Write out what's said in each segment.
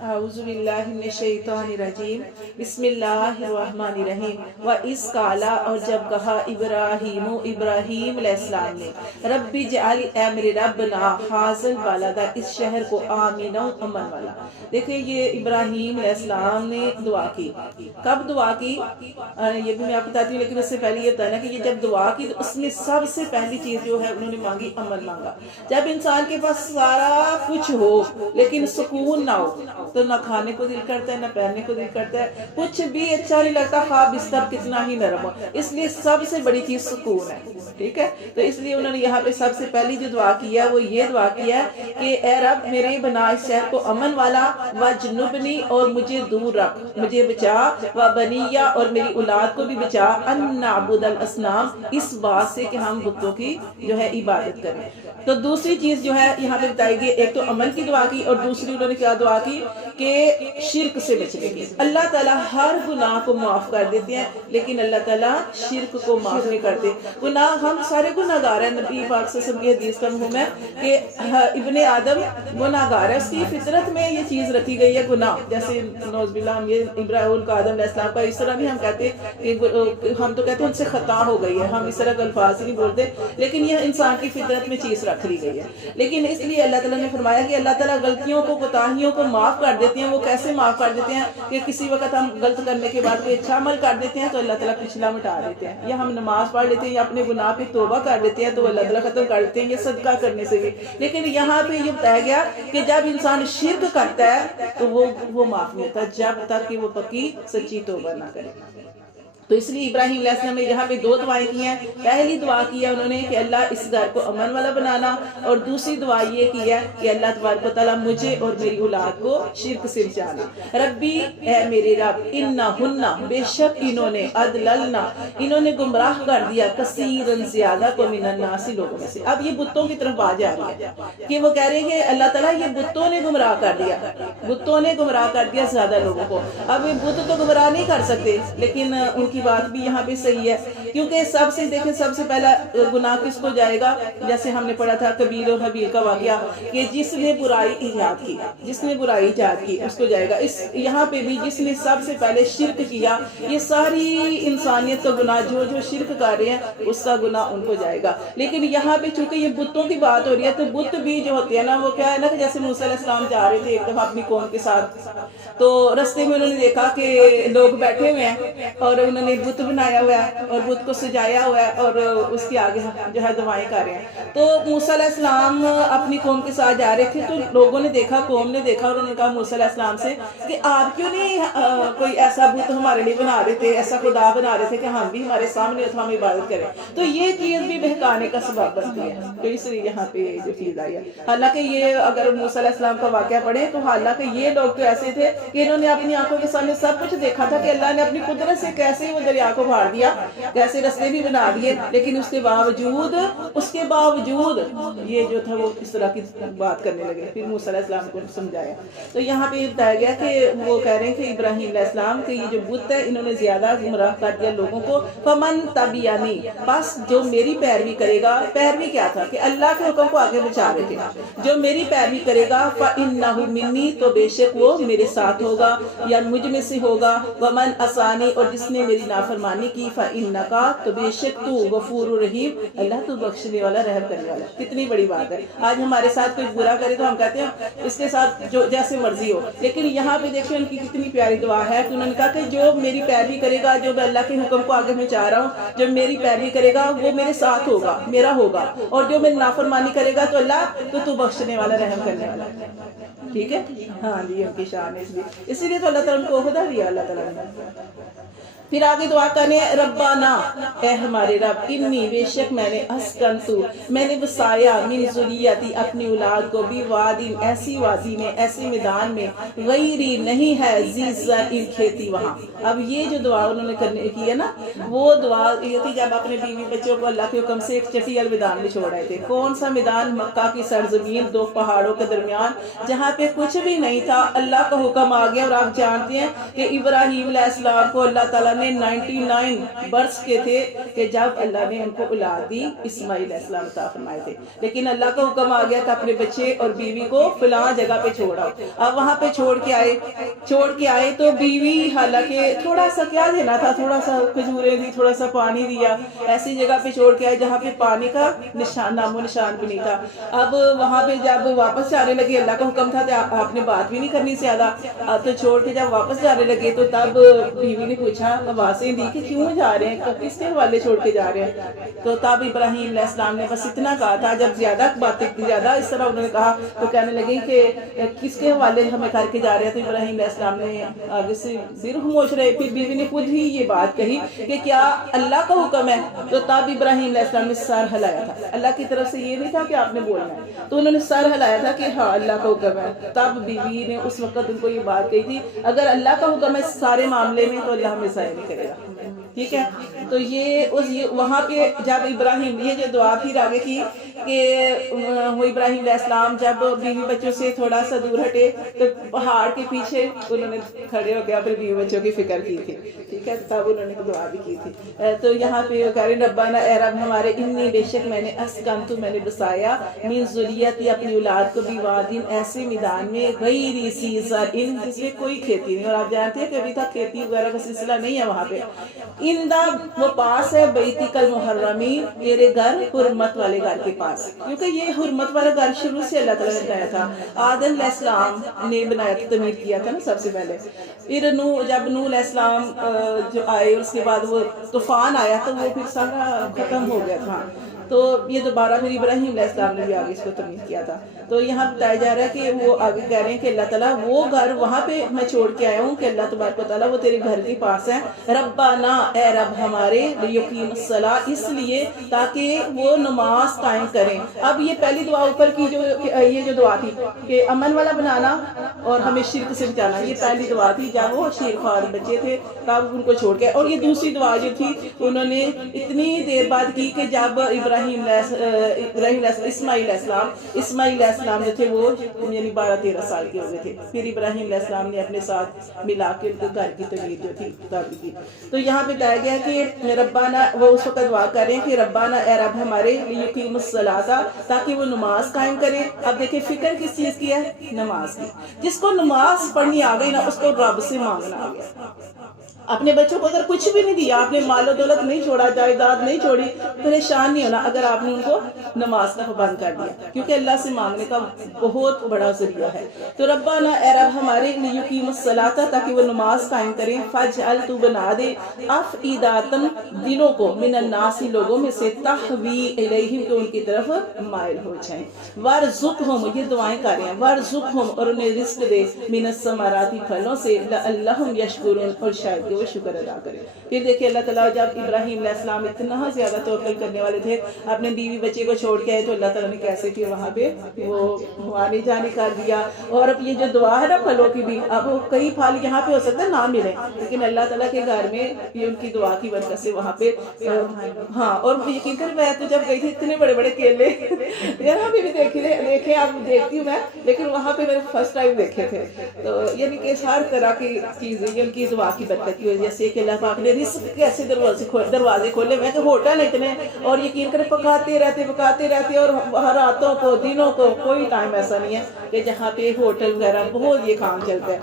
اعوذ باللہ من الشیطان الرجیم بسم اللہ الرحمن الرحیم وَإِذْ قَالَ اور جب کہا ابراہیم علیہ السلام نے رب اجعل اے میرے رب بنا ھذا البلد اس شہر کو آمنا امن والا. دیکھیں یہ ابراہیم علیہ السلام نے دعا کی. کب دعا کی یہ بھی میں آپ بتاتی ہوں، لیکن اس سے پہلے یہ بتانا کہ یہ جب دعا کی تو اس میں سب سے پہلی چیز جو ہے انہوں نے مانگی امن مانگا. جب انسان کے پاس سارا کچھ ہو لیکن سکون نہ ہو تو نہ کھانے کو دل کرتا ہے نہ پہننے کو دل کرتا ہے، کچھ بھی اچھا نہیں لگتا، خواب بستر کتنا ہی نرم ہو. اس لیے سب سے بڑی چیز سکون ہے. ٹھیک ہے، تو اس لیے انہوں نے یہاں پہ سب سے پہلی جو دعا کی ہے وہ یہ دعا کیا ہے کہ اے رب میرے بنا اس شہر کو امن والا، وجنبنی اور مجھے دور رکھ، مجھے بچا، وبنیہ اور میری اولاد کو بھی بچا، ان نعبد الاصنام اس بات سے کہ ہم بتوں کی جو ہے عبادت کریں. تو دوسری چیز جو ہے یہاں پہ بتائی گئی، ایک تو عمل کی دعا کی اور دوسری انہوں نے کیا دعا کی کہ شرک سے بچنے کی. اللہ تعالیٰ ہر گناہ کو معاف کر دیتے ہیں لیکن اللہ تعالیٰ شرک کو معاف نہیں کرتے. گناہ ہم سارے گناہ گار ہیں. نبی پاک صلی اللہ علیہ وسلم کی حدیث کا مفہوم ہے کہ ابن آدم گناہ گار ہے، اس کی فطرت میں یہ چیز رکھی گئی ہے گناہ. جیسے نوز باللہ ہم یہ ابراہیم کا آدم علیہ السلام کا اس طرح بھی ہم کہتے ہیں کہ ہم تو کہتے ہیں ان سے خطا ہو گئی ہے، ہم اس طرح کے الفاظ نہیں بولتے، لیکن یہ انسان کی فطرت میں چیز رکھ لی گئی ہے. لیکن اس لیے اللہ تعالیٰ نے فرمایا کہ اللہ تعالیٰ غلطیوں کو کوتاہیوں کو معاف کر دیتے ہیں. وہ کیسے معاف کر دیتے ہیں کہ کسی وقت ہم غلط کرنے کے بعد کوئی اچھا عمل کر دیتے ہیں تو اللہ تعالیٰ پچھلا مٹا دیتے ہیں، یا ہم نماز پڑھ لیتے ہیں یا اپنے گناہ پہ توبہ کر دیتے ہیں تو اللہ تعالیٰ ختم کر دیتے ہیں، یہ صدقہ کرنے سے بھی. لیکن یہاں پہ یہ بتایا گیا کہ جب انسان شرک کرتا ہے تو وہ معاف نہیں ہوتا جب تک کہ وہ پکی سچی توبہ نہ کرے. تو اس لیے ابراہیم علیہ السلام نے یہاں پہ دو دعائیں کی ہیں. پہلی دعا کی ہے انہوں نے کہ اللہ اس گھر کو امن والا بنانا، اور دوسری دعا یہ کی ہے کہ اللہ تبارک و تعالیٰ مجھے اور میری اولاد کو شرک سے بچانا. ربی اے میرے رب، انہن بے شک انہوں نے، ادللنا انہوں نے گمراہ کر دیا، کثیرن زیادہ کو من الناس لوگوں میں سے. اب یہ بتوں کی طرف آ جا رہی ہے کہ وہ کہہ رہے ہیں کہ اللہ تعالیٰ یہ بتوں نے گمراہ کر دیا، بتوں نے گمراہ کر دیا زیادہ لوگوں کو. اب یہ بت تو گمراہ نہیں کر سکتے لیکن ان کی بات بھی یہاں پہ صحیح ہے، کیونکہ سب سے دیکھیں سب سے پہلا گناہ کس کو جائے گا؟ جیسے ہم نے پڑھا تھا قبیل اور حبیل کا واقعہ کہ جس نے برائی ایجاد کی، جس نے برائی ایجاد کی اس کو جائے گا. اس یہاں پہ بھی جس نے سب سے پہلے شرک کیا، یہ ساری انسانیت کا گناہ جو شرک کر رہے ہیں اس کا گناہ ان کو جائے گا. لیکن یہاں پہ چونکہ یہ بتوں کی بات ہو رہی ہے تو بت بھی جو ہوتے ہیں نا وہ کیا ہے نا کہ جیسے موسیٰ علیہ السلام جا رہے تھے ایک دفعہ اپنی قوم کے ساتھ، تو رستے میں انہوں نے دیکھا کہ لوگ بیٹھے ہوئے ہیں اور انہوں نے بت بنایا ہوا ہے اور بت کو سجایا ہوا ہے اور اس کے آگے جو ہے دعائیں کر رہے ہیں. تو موسیٰ علیہ السلام اپنی قوم کے ساتھ جا رہے تھے تو لوگوں نے دیکھا، قوم نے دیکھا، اور انہوں نے کہا موسیٰ علیہ السلام سے کہ آپ کیوں نہیں کوئی ایسا بت ہمارے لیے بنا رہے تھے، ایسا خدا بنا رہے تھے کہ ہم بھی ہمارے سامنے ہم عبادت کریں. تو یہ چیز بھی بہکانے کا سبب بنتی ہے. تو اس لیے یہاں پہ جو چیز آئی ہے، حالانکہ یہ اگر موسیٰ علیہ السلام کا واقعہ پڑھیں تو حالانکہ یہ لوگ تو ایسے تھے کہ انہوں نے اپنی آنکھوں کے سامنے سب کچھ دیکھا تھا کہ اللہ نے اپنی قدرت سے کیسے وہ دریا کو پھاڑ دیا، کیسے رستے بھی بنا دیے، لیکن اس کے باوجود یہ جو تھا وہ اس طرح کی بات کرنے لگے. پھر موسیٰ علیہ السلام کو سمجھایا. تو یہاں پہ بتایا گیا کہ وہ کہہ رہے ہیں کہ ابراہیم علیہ السلام کہ یہ جو بت ہے انہوں نے زیادہ گمراہ کر دیا لوگوں کو. فمن تبعنی بس جو میری پیروی کرے گا، پیروی کیا تھا کہ اللہ کے حکم کو آگے بچا رہے تھے، جو میری پیروی کرے گا فإنہ منی تو بے شک وہ میرے ساتھ ہوگا یا مجھ میں سے ہوگا. ومن عصانی اور جس نے میری نافرمانی کی فإنک تو بے شک تو غفور رحیم، اللہ تو بخشنے والا رحم کرنے والا. کتنی بڑی بات ہے. آج ہمارے ساتھ کوئی برا کرے تو ہم کہتے ہیں اس کے ساتھ جو جیسے مرضی ہو، لیکن یہاں پہ دیکھیں ان کی کتنی پیاری دعا ہے کہ انہوں نے کہا کہ جو میری پیروی کرے گا، جو میں اللہ کے حکم کو آگے میں چاہ رہا ہوں، جو میری پیروی کرے گا وہ میرے ساتھ ہوگا، میرا ہوگا، اور جو میری نافرمانی کرے گا تو اللہ تو بخشنے والا رحم کرنے والا. ٹھیک ہے، ہاں جی، ان کی شان ہے اسی لیے تو اللہ تعالیٰ ان کو عہدہ دیا اللہ تعالیٰ نے. پھر آگے دعا کرنے ربنا اے ہمارے رب، انی بے شک میں نے اسکنتو میں نے بسایا من ذریتی اپنی اولاد کو بھی وادی ایسی وادی میں، ایسے میدان میں، غیری نہیں ہے ذی زرع کھیتی وہاں. اب یہ جو دعا انہوں نے کرنے کی ہے نا وہ دعا یہ تھی جب اپنے بیوی بچوں کو اللہ کے حکم سے ایک چٹیل میدان میں چھوڑ رہے تھے. کون سا میدان؟ مکہ کی سرزمین، دو پہاڑوں کے درمیان جہاں پہ کچھ بھی نہیں تھا. اللہ کا حکم آ گیا اور آپ جانتے ہیں کہ ابراہیم علیہ السلام کو اللہ تعالیٰ نے پرانے 99 برس کے تھے کہ جب اللہ نے ان کو اولاد دی، اسماعیل علیہ السلام عطا فرمائے تھے، لیکن اللہ کا حکم آ گیا کہ اپنے بچے اور بیوی کو فلاں جگہ پہ چھوڑ آؤ۔ اب وہاں پہ چھوڑ کے آئے تو بیوی حالانکہ تھوڑا سا کیا دینا تھا، تھوڑا سا کھجوریں دی، تھوڑا سا پانی دیا، ایسی جگہ پہ چھوڑ کے آئے جہاں پہ پانی کا نشان، نام و نشان بھی نہیں تھا۔ اب وہاں پہ جب واپس جانے لگے، اللہ کا حکم تھا کہ آپ نے بات بھی نہیں کرنی زیادہ، تو چھوڑ کے جب واپس جانے لگے تو تب بیوی نے پوچھا، آوازیں دی کہ کیوں جا رہے ہیں، کس کے حوالے چھوڑ کے جا رہے ہیں؟ تو تب ابراہیم علیہ السلام نے بس اتنا کہا تھا، جب زیادہ باتیں زیادہ اس طرح انہوں نے کہا تو کہنے لگے کہ کس کے حوالے ہمیں کر کے جا رہے ہیں؟ تو ابراہیم علیہ السلام نے آگے سے سر خاموش رہے، پھر بیوی نے خود ہی یہ بات کہی کہ کیا اللہ کا حکم ہے؟ تو تب ابراہیم علیہ السلام نے سر ہلایا تھا، اللہ کی طرف سے یہ نہیں تھا کہ آپ نے بولنا ہے، تو انہوں نے سر ہلایا تھا کہ ہاں اللہ کا حکم ہے۔ تب بیوی نے اس وقت ان کو یہ بات کہی تھی، اگر اللہ کا حکم ہے سارے معاملے میں تو اللہ ہمیں ضائع نہیں کرے گا، ٹھیک ہے؟ تو یہ وہاں پہ جب ابراہیم، یہ جو دعا پھر آگے کی کہ وہ ابراہیم علیہ السلام جب بیوی بچوں سے تھوڑا سا دور ہٹے تو پہاڑ کے پیچھے انہوں نے کھڑے ہو کے اپنے بیوی بچوں کی فکر کی تھی، ٹھیک ہے؟ تب انہوں نے دعا بھی کی تھی۔ تو یہاں پہ کہہ رہے ربنا، اے رب ہمارے، انی بے شک میں نے اسکنت، میں نے بسایا، من ذریتی اپنی اولاد کو، بھی وادین ایسے میدان میں، غیر ذی زرع جس میں کوئی کھیتی نہیں، اور آپ جانتے ہیں کہ ابھی تک کھیتی وغیرہ کا سلسلہ نہیں ہے وہاں پہ، اندہ وہ پاس ہے بیتک المحرمی، تیرے گھر حرمت والے گھر کے پاس، کیونکہ یہ حرمت والا گھر شروع سے اللہ تعالیٰ نے بنایا تھا، آدم علیہ السلام نے بنایا تھا، تعمیر کیا تھا نا سب سے پہلے، پھر جب نوح علیہ السلام جو آئے اس کے بعد وہ طوفان آیا تو وہ پھر سارا ختم ہو گیا تھا، تو یہ دوبارہ پھر ابراہیم علیہ السلام نے بھی آگے اس کو تعمیر کیا تھا۔ تو یہاں بتایا جا رہا ہے کہ وہ آگے کہہ رہے ہیں کہ اللہ تعالیٰ وہ گھر وہاں پہ میں چھوڑ کے آیا ہوں کہ اللہ تبارک و تعالیٰ وہ تیرے گھر کے پاس ہے، ربنا، اے رب ہمارے، لیقیم الصلاۃ، اس لیے تاکہ وہ نماز قائم کریں۔ اب یہ پہلی دعا اوپر کی یہ جو دعا تھی کہ امن والا بنانا اور ہمیں شرک سے بچانا، یہ پہلی دعا تھی جب وہ شیر خوار بچے تھے تب ان کو چھوڑ کے، اور یہ دوسری دعا جو تھی انہوں نے اتنی دیر بعد کی کہ جب اسماعیل علیہ السلام جو تھے وہ یعنی 12-13 سال کے ہو گئے تھے، پھر ابراہیم علیہ السلام نے اپنے ساتھ ملا کے ان کے گھر کی تعمیر جو تھی تعمیر کی۔ تو یہاں پہ بتایا گیا کہ ربنا، وہ اس وقت دعا کر رہے ہیں کہ ربنا، اے رب ہمارے، لیقیم الصلاۃ، تاکہ وہ نماز قائم کریں۔ اب دیکھیں فکر کس چیز کی ہے؟ نماز کی۔ جس کو نماز پڑھنی آ گئی نا اس کو رب سے مانگنا آ گیا۔ اپنے بچوں کو اگر کچھ بھی نہیں دیا، آپ نے مال و دولت نہیں چھوڑا، جائیداد نہیں چھوڑی، پریشان نہیں ہونا اگر آپ نے ان کو نماز کا پابند کر دیا، کیونکہ اللہ سے مانگنے کا بہت بڑا ذریعہ ہے۔ تو ربنا، اے رب ہمارے، لیقیم الصلاۃ، تاکہ وہ نماز قائم کریں، فاجعل، تو بنا دے، افئداتن، دلوں کو، من الناس، لوگوں میں سے، تہوی الیہم، کہ ان کی طرف مائل ہو جائیں، وارزقہم، یہ دعائیں کر رہے ہیں، وارزقہم، اور انہیں رزق دے، من الثمرات، پھلوں سے، لعلہم یشکرون، اور شاید وہ شکر ادا کرے۔ پھر دیکھیں اللہ تعالیٰ جب ابراہیم علیہ السلام اتنا زیادہ توکل کرنے والے تھے، اپنے بیوی بچے کو چھوڑ کے آئے، تو اللہ تعالیٰ نے کیسے پھر وہاں پہ وہ آنے جانے کر دیا۔ اور اب یہ جو دعا ہے نا پھلوں کی بھی، اب کئی پھل یہاں پہ ہو سکتا ہے نہ ملے، لیکن اللہ تعالیٰ کے گھر میں یہ ان کی دعا کی برکت سے وہاں پہ ہاں۔ اور یقین کر میں تو جب گئی تھی اتنے بڑے بڑے کیلے یہاں پہ بھی دیکھے، اب دیکھتی ہوں میں، لیکن وہاں پہ میں نے فرسٹ ٹائم دیکھے تھے۔ تو یعنی کہ ہر طرح کی چیزیں ان کی دعا کی برکت کی وجہ سے کہ اللہ پاک نے رزق کے ایسے دروازے کھولے ہوئے کہ ہوٹل اتنے، اور یقین کریں پکاتے رہتے، اور راتوں کو دنوں کو کوئی ٹائم ایسا نہیں ہے کہ جہاں پہ ہوٹل وغیرہ بہت یہ کام چلتا ہے۔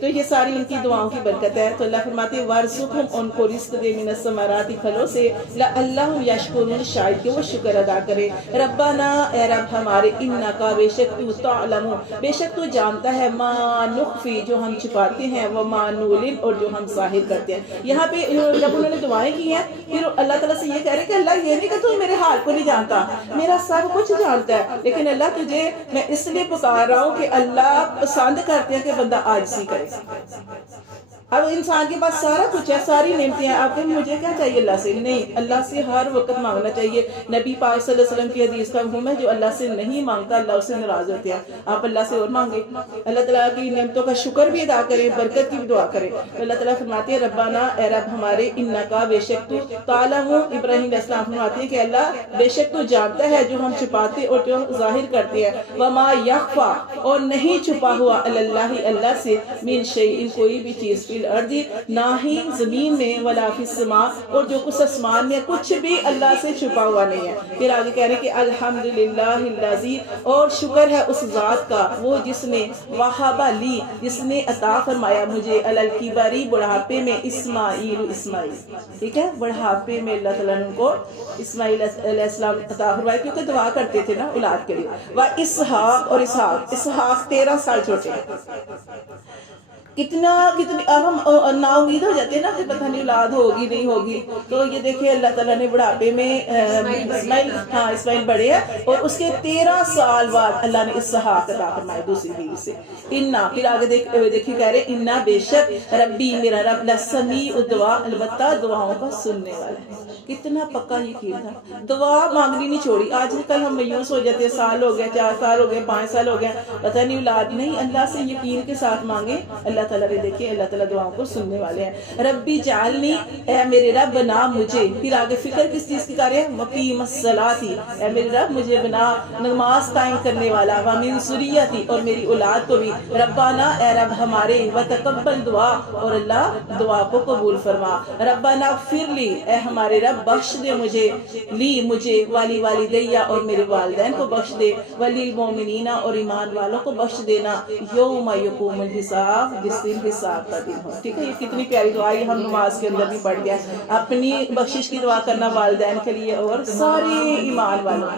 تو یہ ساری ان کی دعاؤں کی برکت ہے۔ تو اللہ فرماتے ہیں وارزقہم، ان کو رزق دے، من الثمرات، پھلوں سے، لعلہم یشکرون، شاید کہ وہ شکر ادا کرے۔ ربنا، اے رب ہمارے، انکا، بے شک تو، تعلم، بے شک تو جانتا ہے، ما نخفی، جو ہم چھپاتے ہیں، وما نعلن، اور جو ہم ظاہر کرتے ہیں۔ یہاں پہ جب انہوں نے دعائیں کی ہیں پھر اللہ تعالیٰ سے یہ کہہ رہے کہ اللہ یہ نہیں کہ تو میرے حال کو نہیں جانتا، میرا سب کچھ جانتا ہے، لیکن اللہ تجھے میں اس لیے پکار رہا ہوں کہ اللہ پسند کرتے ہیں کہ بندہ عاجزی کرے۔ اب انسان کے پاس سارا کچھ ہے، ساری نعمتیں ہیں، آپ کہیں مجھے کیا چاہیے اللہ سے؟ نہیں، اللہ سے ہر وقت مانگنا چاہیے۔ نبی پاک صلی اللہ علیہ وسلم کی حدیث کا مفہوم ہے جو اللہ سے نہیں مانگتا اللہ اس سے ناراض ہوتے ہیں۔ آپ اللہ سے اور مانگے، اللہ تعالیٰ کی نعمتوں کا شکر بھی ادا کریں، برکت کی بھی دعا کریں۔ اللہ تعالیٰ فرماتے ہیں ربنا، اے رب ہمارے، انکا، بے شک تو، تعلم، ابراہیم علیہ السلام فرماتے ہیں کہ اللہ بے شک تو جانتا ہے جو ہم چھپاتے اور جو ظاہر کرتے ہیں، وما یخفا، اور نہیں چھپا ہوا، اللہ سے، من شیء، کوئی بھی چیز پہ، فی الارض، نہ ہی زمین میں، ولا فی السماء، اور جو کچھ آسمان میں، کچھ بھی اللہ سے چھپا ہوا نہیں ہے۔ پھر آگے کہہ رہے ہیں کہ الحمدللہ الذی، اور شکر ہے اس ذات کا وہ جس نے وہب لی، جس نے عطا فرمایا مجھے الکبری، بڑھاپے میں، اسماعیل، ٹھیک ہے، بڑھاپے میں اللہ تعالیٰ نے ان کو اسماعیل علیہ السلام عطا فرمایا، کیونکہ دعا کرتے تھے نا اولاد کے لیے۔ واسحاق، اور اسحاق 13 سال چھوٹے ہیں۔ کتنی اب ہم نا امید ہو جاتے ہیں نا کہ پتہ نہیں اولاد ہوگی نہیں ہوگی، تو یہ دیکھیں اللہ تعالیٰ نے بڑھاپے میں اسماعیل بڑے ہیں، اور اس کے 13 سال بعد اللہ نے اسحاق عطا فرمائے دوسری بیوی سے۔ انا، پھر آگے دیکھیے کہہ رہے انا بے شک ربی میرا رب لسمیع الدعاء، البتہ دعاؤں کا سننے والا ہے۔ کتنا پکا یقین تھا، دعا مانگنی نہیں چھوڑی۔ آج کل ہم مایوس ہو جاتے ہیں، سال ہو گیا، 4 سال ہو گئے، 5 سال ہو گیا، پتہ نہیں اولاد نہیں، اللہ سے یقین کے ساتھ مانگے، اللہ تعالیٰ نے دیکھیں اللہ تعالیٰ دعاؤں کو سننے والے ہیں۔ ربی جعلنی، اے میرے رب بنا مجھے، پھر آگے فکر کس چیز کی کر رہے ہیں، مقیم الصلاۃ، اے میرے رب مجھے بنا نماز قائم کرنے والا، ومن ذریتی، اور میری اولاد کو بھی، ربنا، اے رب ہمارے، وتقبل دعا، اور اللہ دعا کو قبول فرما، ربنا اغفر لی، اے ہمارے رب بخش دے مجھے، مجھے، والی والدیہ، اور میرے والدین کو بخش دے، وللمؤمنین، اور ایمان والوں کو بخش دینا، یوم یقوم الحساب، جس دن حساب کا دن ہو۔ ٹھیک ہے، یہ کتنی پیاری دعا ہے، ہم نماز کے اندر بھی پڑھ گیا، اپنی بخشش کی دعا کرنا والدین کے لیے اور سارے ایمان والوں کے